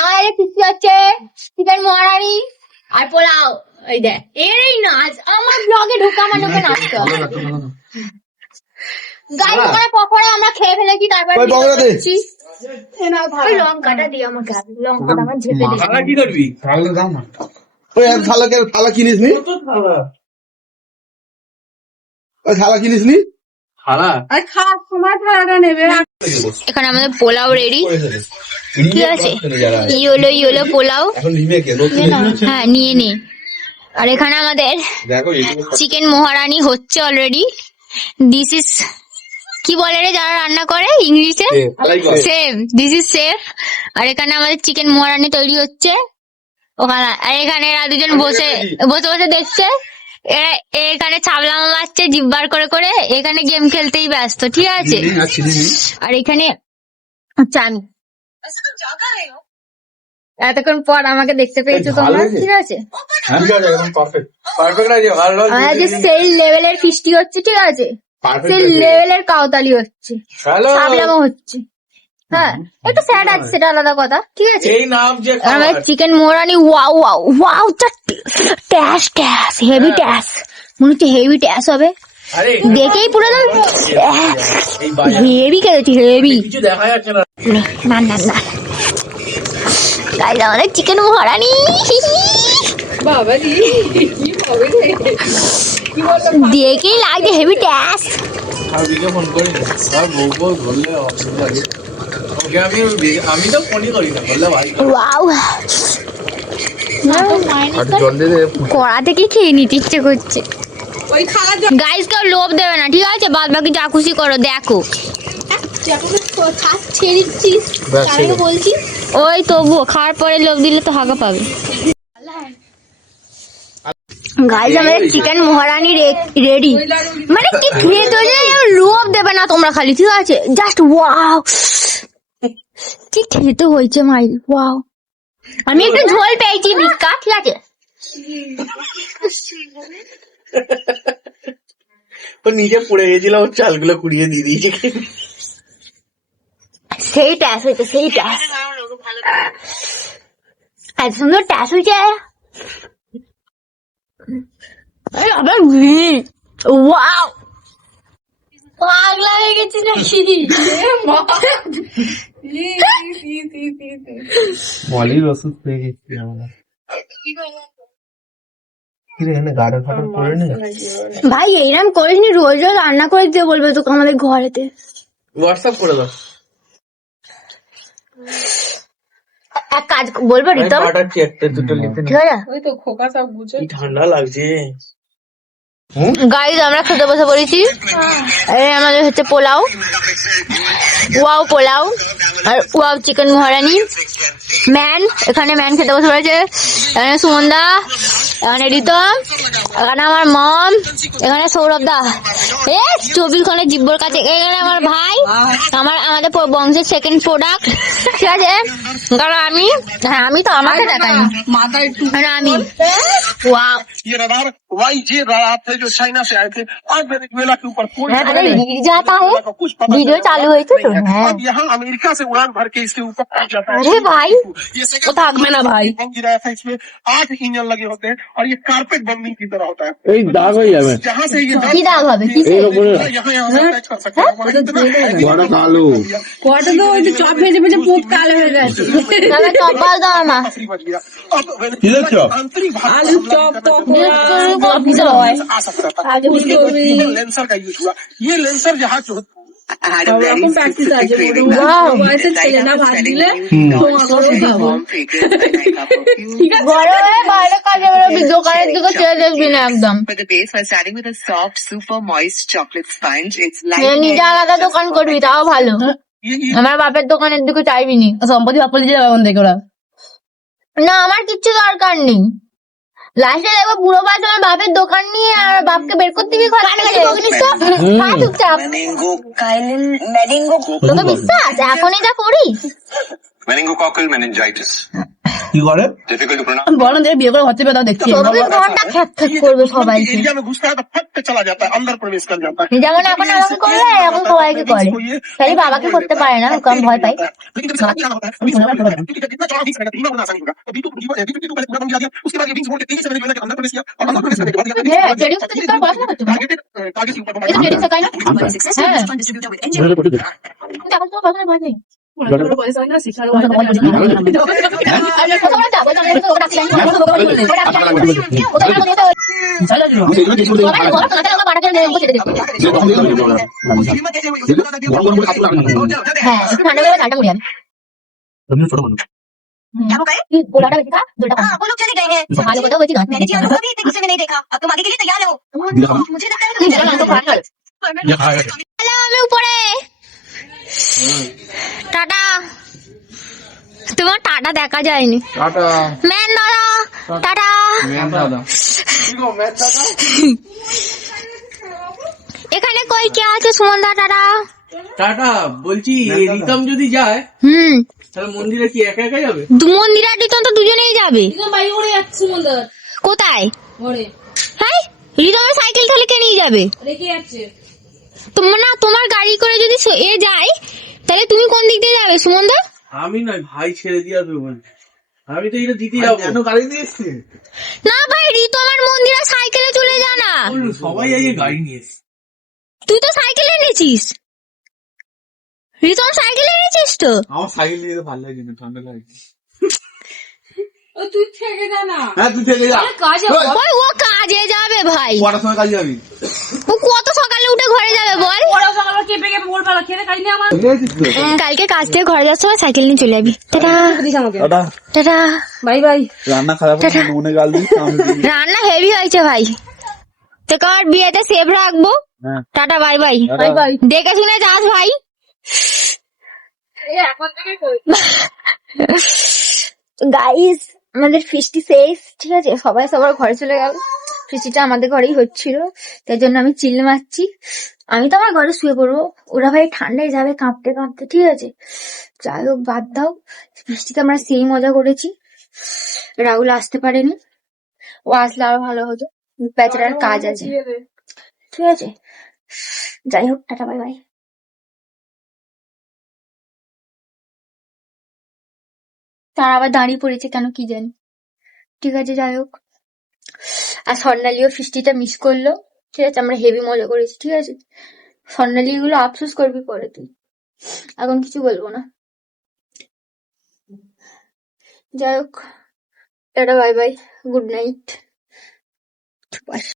আমাদের ফিস্টি হচ্ছে চিকেন মহারানি আর পোলাও। এই দেখ এই নাচ আমার ব্লগে ঢোকা মানে ওকে নাচতে হবে। গাইস ওখানে পকোড়া আমরা খেয়ে ফেলেছি, তারপর লঙ্কাটা দিয়ে আমাকে লঙ্কাটা আমার ঝেপে দেবে। কি করবি? থালা কিনিস নি? থালা কিনিস নি? এখানে আমাদের পোলাও রেডি, ঠিক আছে? ইয়েলো ইয়েলো পোলাও, হ্যাঁ নিয়ে নে। আর এখানে আমাদের চিকেন মহারানি হচ্ছে অলরেডি। দিস ইজ কি বলে রে যারা রান্না করে ইংলিশে? Chef, this is chef. আর এখানে আমাদের চিকেন মহারানি তৈরি হচ্ছে ওখানে। আর এখানে এরা দুজন বসে বসে বসে দেখছে। এরা এখানে ছাবলামা মারছে জিব্বার করে করে, এখানে গেম খেলতেই ব্যস্ত, ঠিক আছে? আর এখানে হচ্ছে আমি। এতক্ষণ পর আমাকে দেখতে পেয়েছো তোমরা, ঠিক আছে? আমাদের সেই লেভেলের ফিস্টি হচ্ছে, ঠিক আছে? সেই লেভেলের কাউতালি হচ্ছে, ছাবলামা হচ্ছে। হ্যাঁ একটু স্যাড আছে, সেটা আলাদা কথা, ঠিক আছে? আমাদের চিকেন মোরানি ওয়াও ওয়াও ওয়াও, ট্যাস ট্যাস, হেভি ট্যাস, মনে হচ্ছে হেভি ট্যাস হবে দেখেই পুরো হেভি খেয়েছি, হেভি। না না না গাইস আমাদের চিকেন মোরানি দেখেই লাগছে হেভি ট্যাস। আমি তো ফোনই করি না, বললে ভাই ওয়াও, কড়া থেকে খেয়ে নিতে ইচ্ছে করছে। গাইস কেউ লোভ দেবে না, ঠিক আছে? বাদ বাকি যা খুশি করো, দেখো। ওই তবুও খাওয়ার পরে লোভ দিলে তো হাগা পাবে। গাইস আমাদের চিকেন মহারানি রেডি। মানে কি খেতে লোভ দেবে না তোমরা খালি, ঠিক আছে? জাস্ট ওয়াও, কি খেতে হয়েছে মাই, ওয়াও। আমি একটু ঝোল পেয়েছি ভিক্ষা, ঠিক আছে? ও নিজে পড়ে গেছিল, ওর চালগুলো কুড়িয়ে দিয়ে দিয়েছে। সেই ট্যাস হয়েছে, সেই ট্যাস, এত সুন্দর ট্যাস হয়েছে। ওয়াও, পাগলা হয়ে গেছি নাকি? মলির ওষুধ পেয়ে গেছি আমরা। ভাই এইরকম করিসনি, রোজ রোজ রান্না করে দিতে বলবে তোকে আমাদের ঘরেতে। হোয়াটসঅ্যাপ করে দাও। এক কাজ বলবো রিতম, ঠিক আছে? ঠান্ডা লাগছে। গাইস আমরা খেতে বসে পড়েছি। আমাদের হচ্ছে পোলাও, ওয়াও পোলাও, আর ওয়াও চিকেন মহারানি। ম্যান এখানে ম্যান খেতে বসে পড়েছে, এখানে সুমনদা, এখানে রিতম, এখানে আমার মম, এখানে সৌরভ দা, 24 জিব্বর কাছে, এখানে আমার ভাই, আমাদের বংশের সেকেন্ড প্রোডাক্ট, ঠিক আছে? কারণ আমি, হ্যাঁ আমি তো আমাকে দেখাইনি, আমি ওয়াও। जो चाइना से आए थे और वेनेजुएला के ऊपर कोई गिर जाता है, वीडियो चालू हुई थी तो अब यहाँ अमेरिका से उड़ान भर के इसके ऊपर पहुंच जाता है। अरे भाई ये सेकंड में ना भाई बम गिराया था, इसमें 8 इंजन लगे होते हैं और ये कारपेट बम्बिंग की तरह होता है। जहाँ से ये दाग হবে কিসে यहाँ अटैच कर सकते हैं। চপ ভেজে ভেজে পুত কালো হয়ে গেছে। তবে চপাল দাও মা আলু চপ आ सकता था। लेंसर का यूज हुआ, ये लेंसर जहाँ जो প্র্যাকটিস আছে বয়সে ছেলে না ভাত দিলে গরমে বাইরে কাজে বেরোবি, দোকানের দিকে চেয়ে দেখবি না একদম। নিজে আলাদা দোকান করবি তাও ভালো, আমার বাপের দোকানের দিকে চাইবি নি। সম্পত্তি ভাগ করে দিতে দেখে ওরা না আমার কিচ্ছু দরকার নেই। লাস্টে দেখবো পুরো বাস আমার বাপের দোকান নিয়ে, আর বাপকে বের করতে গিয়ে চুপচাপ। তোকে বিশ্বাস এখনই যা করিস। meningococcal meningitis কি করে? আমি বললাম যে বিয়ে করে হচ্ছে বেদা দেখছি 24 ঘন্টা খ্যাপ খ্যাপ করবে সবাইকে। एरिया में घुसता है तो फट चला जाता है, अंदर प्रवेश कर जाता है। যেমন এখন আমাকে করলে এখন সবাইকে করে, খালি বাবাকে করতে পারে না, ওকে আমি ভয় পাই। लेकिन जब सारा आना होता है, अभी सारा होता है, क्योंकि जितना चौड़ा विंग्स रहेगा, धीमा होना आसान होगा। तो B2 पहले पूरा बम गिरा दिया, उसके बाद ये विंग्स मोड़ के तेजी से मैंने जो है ना अंदर प्रवेश किया, और अंदर प्रवेश करने के बाद হ্যাঁ ট্রেডিং সাথে কি পড়াশোনা করতে পারে? टारगेट के ऊपर এটা ট্রেডিং শেখায় না? হ্যাঁ কিন্তু এখন তো পড়াশোনার ভয় নেই। বয়স হয় না শিক্ষার আমি কত বড় যাবো আমি তো ওটা ছিলাম না, ওটা বড় বললে ওটা ছিলাম না, ওটা বড় যেতে হয়। সবাই বড় না তাহলে বাড়াতে নেই বসে দিতে। হ্যাঁ একটু ঠান্ডা করে ঠান্ডা করি আমি। क्या हो गए? पोलाटा बेची था, दुल्टा था। वो लोग चले गए हैं। संभालो बताओ बेची ना। मैंने जी आपको कभी इतने गुस्से में नहीं देखा। अब तुम आगे के लिए तैयार हो? मुझे लगता है हेलो আমি উপরে। টাটা। তোমার টাটা দেখা যায়নি। টাটা। ম্যান দাদা টাটা। ম্যান দাদা। এখানে কই কে আছে সুমনদা? টাটা। টাটা। বলছি রিতম যদি যায় তাহলে মন্দিরে কি একা একা যাবে? মন্দির আর রিতম তো দুজনেই যাবে। বাইরে করে যাচ্ছে মন্দার কোথায়? ঘরে হ্যাঁ রিতমের সাইকেল তাহলে কে নিয়ে যাবে? রেখে যাচ্ছে। তোমার না তোমার গাড়ি করে যদি এ যায় তাহলে তুমি কোন দিক দিয়ে যাবে সুমনদা? আমি নয়, ভাই ছেড়ে দিয়ে আসবে বলছি। আমি তো এটা দিতে যাবো। কেন গাড়ি দিয়ে এসছি? না ভাই রিতম আর মন্দিরা সাইকেলে চলে যা না। সবাই আগে গাড়ি নিয়ে এসছে। তুই তো সাইকেল এনেছিস। রিতম সাইকেল এনেছিস তো? আমার সাইকেল নিয়ে যেতে ভালো লাগে না, ঠান্ডা লাগে। তুই থেকে যা না। হ্যাঁ তুই থেকে যা। কাজে ওই ও কাজে যাবে ভাই। কটার সময় কাজে যাবি? ও কত সকালে উঠে ঘরে যাবে বল? ওরা সকালে কেঁপে কেঁপে বলবে খেতে খাইনি আমার। কালকে কাজ থেকে ঘরে যাওয়ার সময় সাইকেল নিয়ে চলে যাবি। Tata tata. Tata bye bye. রান্না খারাপ হলে মনে গাল দিস। রান্না হেভি হয়েছে ভাই। তোকে আর বিয়েতে সেভ রাখবো। Tata bye bye. Bye bye. দেখে শুনে যাস ভাই। এখন থেকে গাইস আমাদের ফিস্টি শেষ, ঠিক আছে? সবাই সবার ঘরে চলে গেল। ফিস্টিটা আমাদের ঘরেই হচ্ছিল, তাই জন্য আমি চিল মারছি। আমি তো আমার ঘরে শুয়ে পড়বো, ওরা ভাই ঠান্ডায় যাবে কাঁপতে কাঁপতে, ঠিক আছে? যাই হোক বাদ দাও, ফিস্টিতে আমরা সেই মজা করেছি। রাহুল আসতে পারেনি, ও আসলে আরো ভালো হতো, বেচারার কাজ আছে, ঠিক আছে? যাই হোক টাটা বাই বাই। তার আবার দাঁড়িয়ে পড়েছে কেন কি জানি, ঠিক আছে? যাই হোক, আর স্বর্ণালীও ফিস্টিটা মিস করলো, ঠিক আছে? আমরা হেভি মজা করেছি, ঠিক আছে? স্বর্ণালী এগুলো আফসোস করবি পরে তুই, এখন কিছু বলবো না। যাই হোক tata bye bye, good night.